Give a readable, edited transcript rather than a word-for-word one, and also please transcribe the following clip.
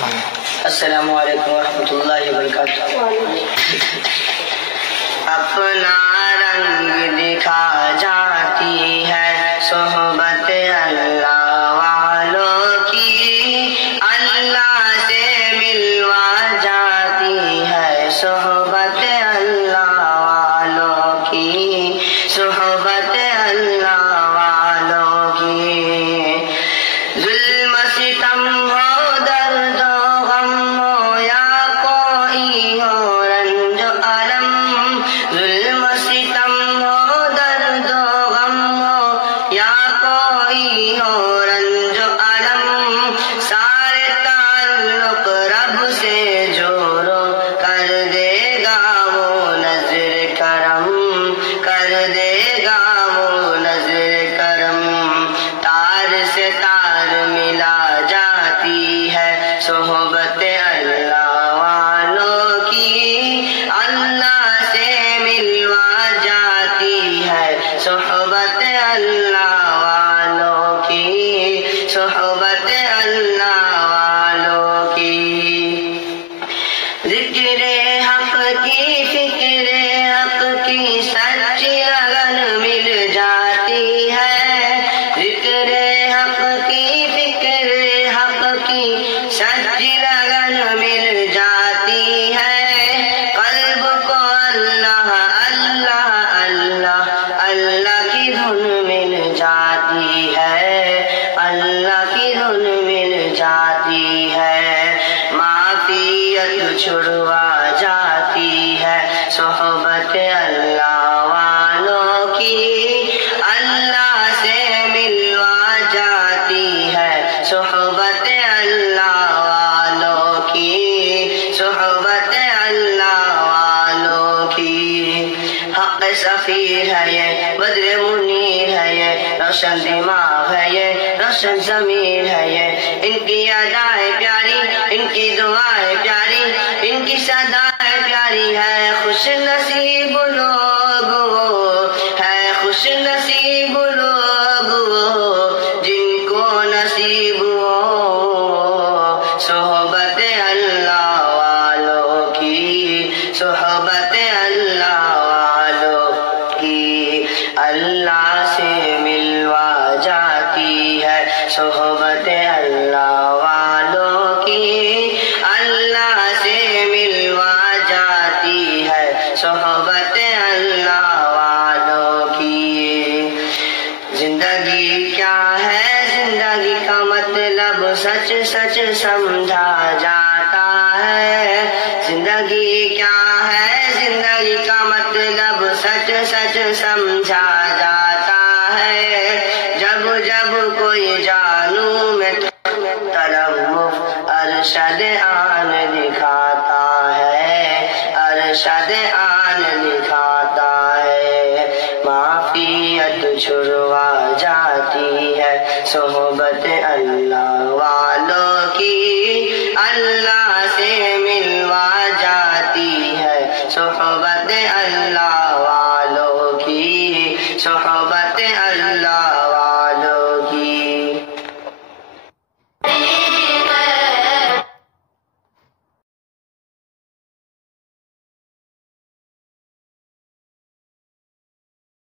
السلام علیکم ورحمۃ اللہ وبرکاتہ۔ اپنا رنگ دکھا جاتی ہے صحبت اللہ والوں کی، اللہ سے ملوا جاتی ہے صحبت اللہ والوں کی، صحبت اللہ والوں کی۔ ظلم ستم ہو، درد و غم ہو، یا کوئی ہو رنج و الم، ظلم ستم ہو، درد و غم ہو، یا کوئی ہو رنج و الم، سارے تعلق رب سے جوڑو، کر دے گا وہ نظر کرم، کر دے گا وہ نظر کرم۔ تار سے تار ملا جاتی ہے صحبت اللہ والوں کی، اللہ سے ملوا جاتی ہے صحبت اللہ والوں کی، صحبت اللہ والوں کی۔ ذکر حق کی، فکر حق کی سچی لگن مل جاتی ہے، ذکر حق کی، فکر حق کی سچی لگن مل جاتی ہے، قلب کو اللہ اللہ اللہ اللہ کی دھن مل جاتی ہے، اللہ کی دھن مل جاتی ہے۔ معافیت چھڑوا جاتی ہے صحبت اللہ والوں کی، اللہ سے ملوا جاتی ہے صحبت اللہ والوں کی، صحبت اللہ والوں کی۔ حق سفیر ہے یہ، بدر منیر ہے یہ، روشن دماغ ہے یہ، روشن ضمیر ہے یہ، ان کی ادائیں پیاری، ان کی دعائیں پیاری، ان کی صدائیں پیاری ہے۔ خوش نصیب لوگ وہ ہے، خوش نصیب لوگ وہ جن کو نصیب ہو صحبت اللہ والوں کی، صحبت اللہ والوں کی۔ اللہ سے ملوا جاتی ہے صحبت اللہ والوں کی، اللہ سے ملوا جاتی ہے صحبت اللہ والوں کی۔ زندگی کیا ہے، زندگی کا مطلب سچ سچ سمجھا جاتا ہے، زندگی کیا ہے، زندگی کا مطلب سچ سچ سمجھا جاتا ہے۔ جب جب کوئی جانوں میں ترمف ارشد آن دکھاتا ہے، ارشد آن دکھاتا ہے۔ معافیت چھڑوا جاتی ہے صحبت اللہ والوں کی، اللہ سے ملوا جاتی ہے صحبت اللہ والوں کی، صحبت اللہ